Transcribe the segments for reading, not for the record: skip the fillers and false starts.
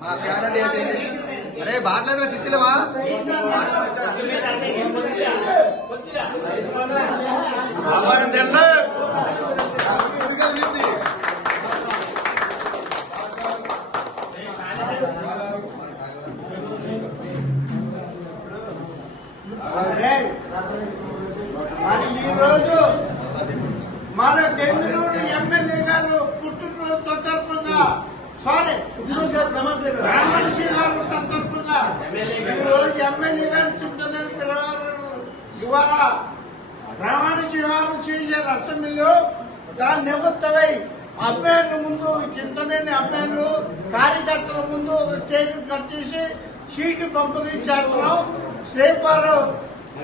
మా ప్యారెంట్ ఏంటండి? అరే బాట్లేదు తీసుకెళ్ళవా? తిండి మరి ఈ రోజు మన బెంగళూరు ఎమ్మెల్యే గారు పుట్టినరోజు సందర్భంగా రామర్షి గారు సందర్భంగా ఈ రోజు ఎమ్మెల్యే గారు చింతనేని పిల్లవారు ఇవాళ రామర్షి గారు చేశారు అసెంబ్లీలో. దాని నిమిత్తమై అభ్యర్థుల ముందు చింతనేని అభ్యర్థులు కార్యకర్తల ముందు స్టేజ్ కట్ చేసి సీటు పంపిణీ చేస్తున్నాం. శ్రీపాలు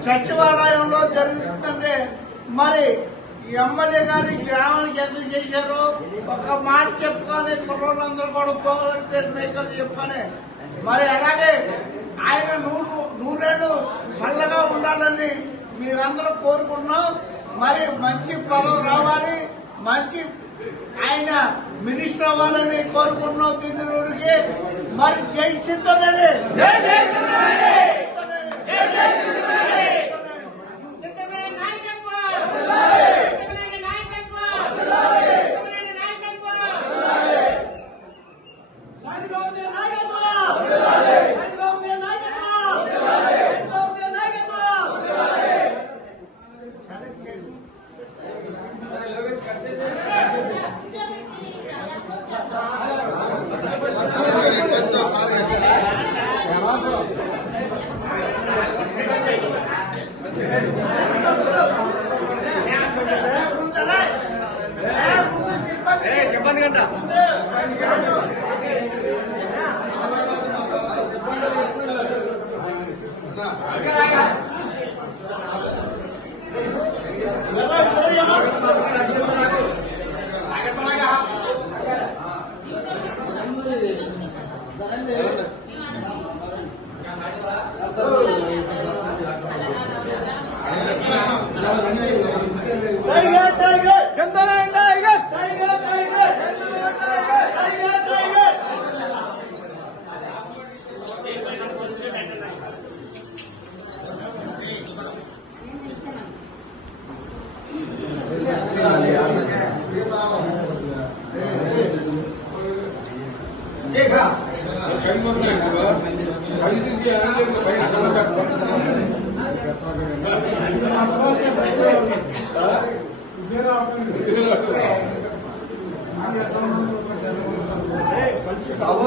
సచివాలయంలో జరుగుతుందంటే మరి ఈ ఎమ్మెల్యే గారి గ్రామానికి ఎంత చేశారో ఒక మాట చెప్పుకొని కుర్రోళ్ళందరూ కూడా పోగొని పేరు మేకలు చెప్పుకొని మరి అలాగే ఆయన నూరేళ్లు చల్లగా ఉండాలని మీరందరూ కోరుకుంటున్నాం. మరి మంచి పదవి రావాలి, మంచి ఆయన మినిస్టర్ అవ్వాలని కోరుకుంటున్నాం. తిరువురికి మరి జై చింతనేని సిబ్బంది గంట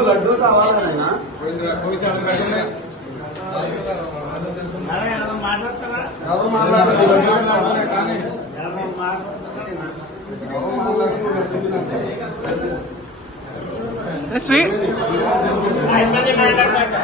లడ్డూ కావాలన్నా మాట్లాడతారా? Sweet. మాట్లాడతారు